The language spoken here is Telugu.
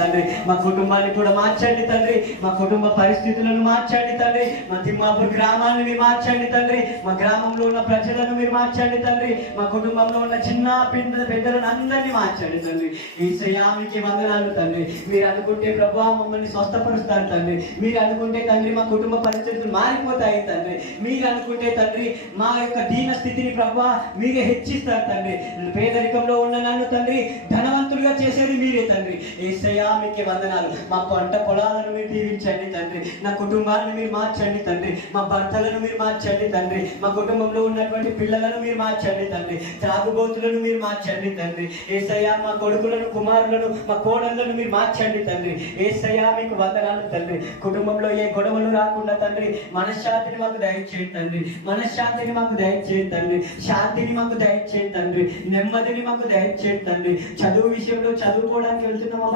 తండ్రి మా కుటుంబాన్ని కూడా మార్చండి తండ్రి, మా కుటుంబ పరిస్థితులను మార్చండి తండ్రి, మా తిమ్మాపూర్ గ్రామాన్ని మీరు మార్చండి తండ్రి, మా గ్రామంలో ఉన్న ప్రజలను మీరు మార్చండి తండ్రి, మా కుటుంబంలో ఉన్న చిన్న పెద్దలను అందరినీ మార్చండి తండ్రి. యేసయ్యానికి వందనాలు తండ్రి. మీరు అనుకుంటే ప్రభువా మమ్మల్ని స్వస్థపరుస్తారు తండ్రి, మీరు అనుకుంటే తండ్రి మా కుటుంబ పరిస్థితులు మారిపోతాయి తండ్రి, మీరు అనుకుంటే తండ్రి మా యొక్క దీన స్థితిని ప్రభువా మీరే హెచ్చిస్తారు తండ్రి. పేదరికంలో ఉన్న నన్ను తండ్రి ధనవంతులుగా చేసేది మీరే తండ్రి. మీకు వందనాలు. మా పంట పొలాలను మీరు దీవించండి తండ్రి, నా కుటుంబాన్ని మీరు మార్చండి తండ్రి, మా భర్తలను మీరు మార్చండి తండ్రి, మా కుటుంబంలో ఉన్నటువంటి పిల్లలను మీరు మార్చండి తండ్రి, త్రాగుబోతులను మీరు మార్చండి తండ్రి. యేసయ్యా మా కొడుకులను కుమారులను మా కోడళ్లను మీరు మార్చండి తండ్రి. యేసయ్యా మీకు వందనాలు తండ్రి. కుటుంబంలో ఏ గొడవలు రాకుండా తండ్రి మనశ్శాంతిని మాకు దయచేయండి తండ్రి, మనశ్శాంతిని మాకు దయచేయండి తండ్రి, శాంతిని మాకు దయచేయండి తండ్రి, నెమ్మదిని మాకు దయచేయండి తండ్రి. చదువు విషయంలో చదువుకోవడానికి వెళ్తున్నామా